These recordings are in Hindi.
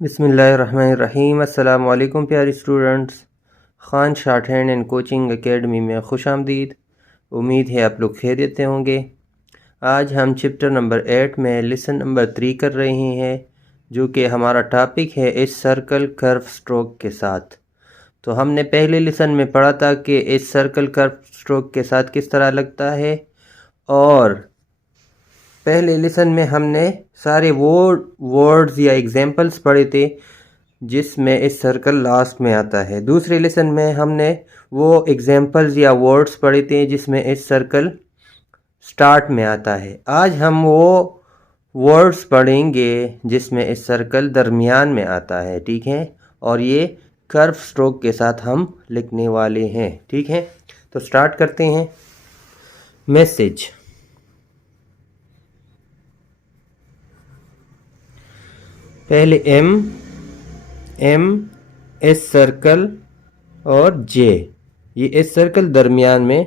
बिस्मिल्लाहिर्रहमानिर्रहीम। अस्सलामु अलैकुम प्यारे students. Khan short hand and coaching academy में खुश आमदीद। उम्मीद है आप लोग खैरियत से होंगे। आज हम चैप्टर नंबर 8 में लेसन नंबर 3 कर रहे हैं, जो कि हमारा टॉपिक है इस सर्कल कर्व स्ट्रोक के साथ। तो हमने पहले लेसन में पढ़ा था कि इस सर्कल कर्व स्ट्रोक के साथ किस तरह लगता है, और पहले लेसन में हमने सारे वो वर्ड्स या एग्जांपल्स पढ़े थे जिसमें इस सर्कल लास्ट में आता है। दूसरे लेसन में हमने वो एग्जांपल्स या वर्ड्स पढ़े थे जिसमें इस सर्कल स्टार्ट में आता है। आज हम वो वर्ड्स पढ़ेंगे जिसमें इस सर्कल दरमियान में आता है, ठीक है। और ये कर्व स्ट्रोक के साथ हम लिखने वाले हैं, ठीक है। तो स्टार्ट करते हैं। मैसेज, पहले एम इस सर्कल और जे, ये इस सर्कल दरमियान में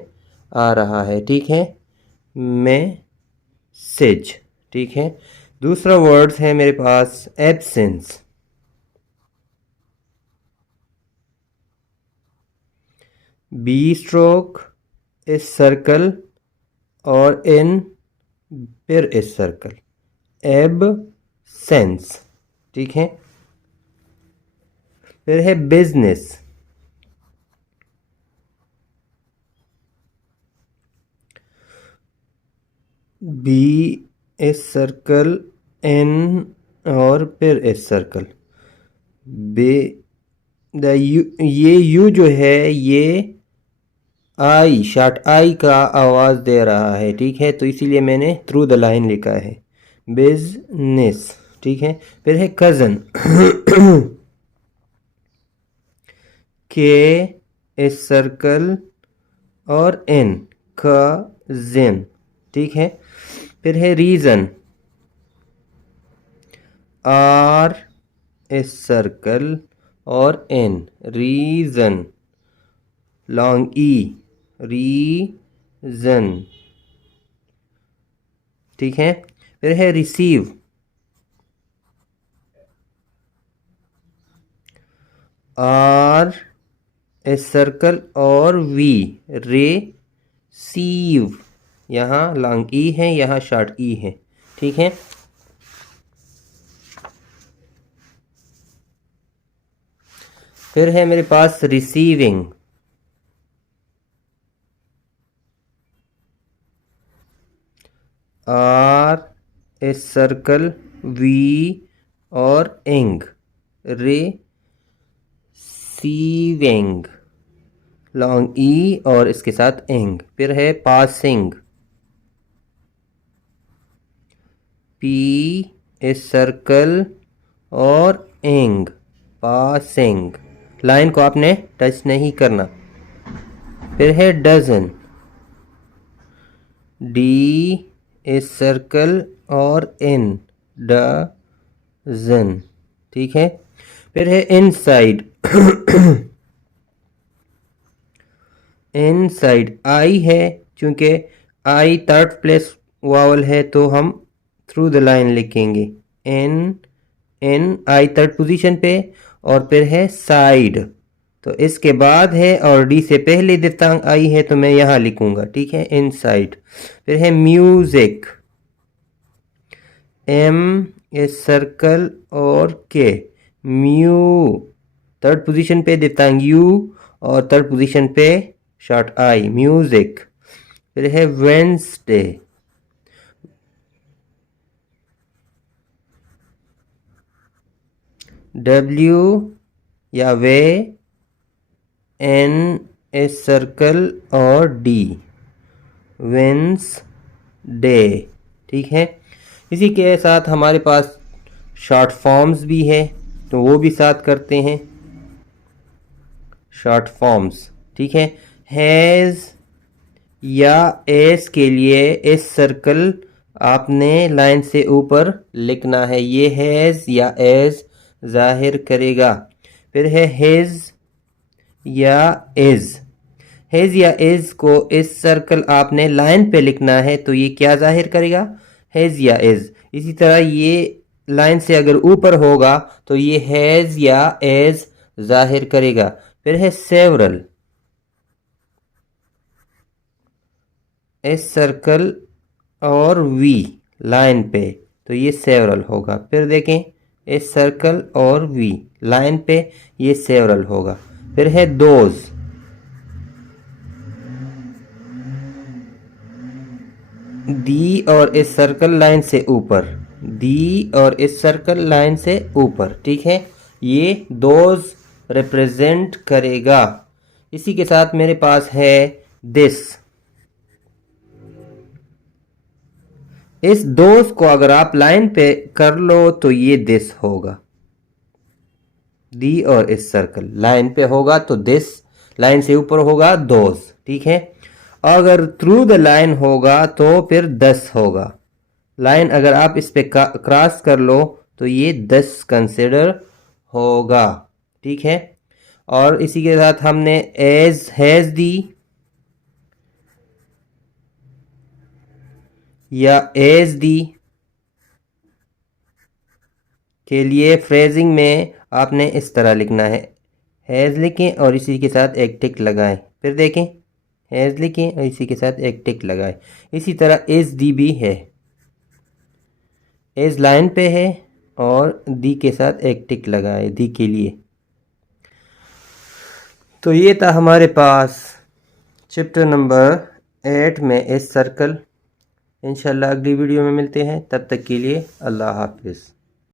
आ रहा है, ठीक है। मैसेज, ठीक है। दूसरा वर्ड्स है मेरे पास एब्सेंस, बी स्ट्रोक इस सर्कल और इन फिर इस सर्कल, एबसेंस, ठीक है। फिर है बिजनेस, बी इस सर्कल, एन और फिर इस सर्कल, बे द यू, ये यू जो है ये आई शॉर्ट आई का आवाज़ दे रहा है, ठीक है। तो इसीलिए मैंने थ्रू द लाइन लिखा है बिजनेस, ठीक है। फिर है कज़न, के इस सर्कल और एन, कज़न, ठीक है। फिर है रीज़न, आर इस सर्कल और एन, रीज़न, लॉन्ग ई, रीज़न, ठीक है। फिर है रिसीव, आर इस सर्कल और वी, रिसीव, यहाँ लॉन्ग ई है, यहाँ शॉर्ट ई है, ठीक है। फिर है मेरे पास रिसीविंग, आर इस सर्कल, वी और इंग, रिसीविंग, लॉन्ग ई और इसके साथ इंग। फिर है पासिंग, पी इस सर्कल और इंग, पासिंग, लाइन को आपने टच नहीं करना। फिर है डजन, डी इस सर्कल और इन, डजन, ठीक है। फिर है इनसाइड, इनसाइड आई है, क्योंकि आई थर्ड प्लेस वावल है तो हम थ्रू द लाइन लिखेंगे, इन आई थर्ड पोजीशन पे। और फिर है साइड, तो इसके बाद है और डी से पहले दिफ्तांग आई है तो मैं यहाँ लिखूंगा, ठीक है, इनसाइड। फिर है म्यूजिक, एम इस सर्कल और के, म्यू थर्ड पोजीशन पे दिफ्तांग यू और थर्ड पोजीशन पे शॉर्ट आई, म्यूजिक। फिर है वेंसडे, डब्ल्यू या वे, एन इस सर्कल और डी, वेंसडे, ठीक है। इसी के साथ हमारे पास शॉर्ट फॉर्म्स भी है, तो वो भी साथ करते हैं। शॉर्ट फॉर्म्स, ठीक है। हैज़ या एस के लिए इस सर्कल आपने लाइन से ऊपर लिखना है, ये हैज़ या एज जाहिर करेगा। फिर है हिज या इज, हिज या इज को इस सर्कल आपने लाइन पे लिखना है तो ये क्या जाहिर करेगा, हिज या इज। इसी तरह ये लाइन से अगर ऊपर होगा तो ये हैज़ या एज जाहिर करेगा। फिर है सेवरल, एस सर्कल और वी लाइन पे, तो ये सेवरल होगा। फिर देखें एस सर्कल और वी लाइन पे, ये सेवरल होगा। फिर है दोज, दी और इस सर्कल लाइन से ऊपर, दी और इस सर्कल लाइन से ऊपर, ठीक है, ये दोज रिप्रेजेंट करेगा। इसी के साथ मेरे पास है दिस। इस दोज को अगर आप लाइन पे कर लो तो ये दिस होगा। दी और इस सर्कल लाइन पे होगा तो दिस, लाइन से ऊपर होगा दोज, ठीक है। अगर थ्रू द लाइन होगा तो फिर 10 होगा। लाइन अगर आप इस पे क्रॉस कर लो तो ये 10 कंसिडर होगा, ठीक है। और इसी के साथ हमने एज हैज दी या एज दी के लिए फ्रेजिंग में आपने इस तरह लिखना है, हैज़ लिखें और इसी के साथ एक टिक लगाएं। फिर देखें हैज़ लिखें और इसी के साथ एक टिक लगाएं। इसी तरह इज़ दी भी है, इज़ लाइन पे है और दी के साथ एक टिक लगाए दी के लिए। तो ये था हमारे पास चैप्टर नंबर 8 में इस सर्कल। इंशाल्लाह अगली वीडियो में मिलते हैं, तब तक के लिए अल्लाह हाफिज़।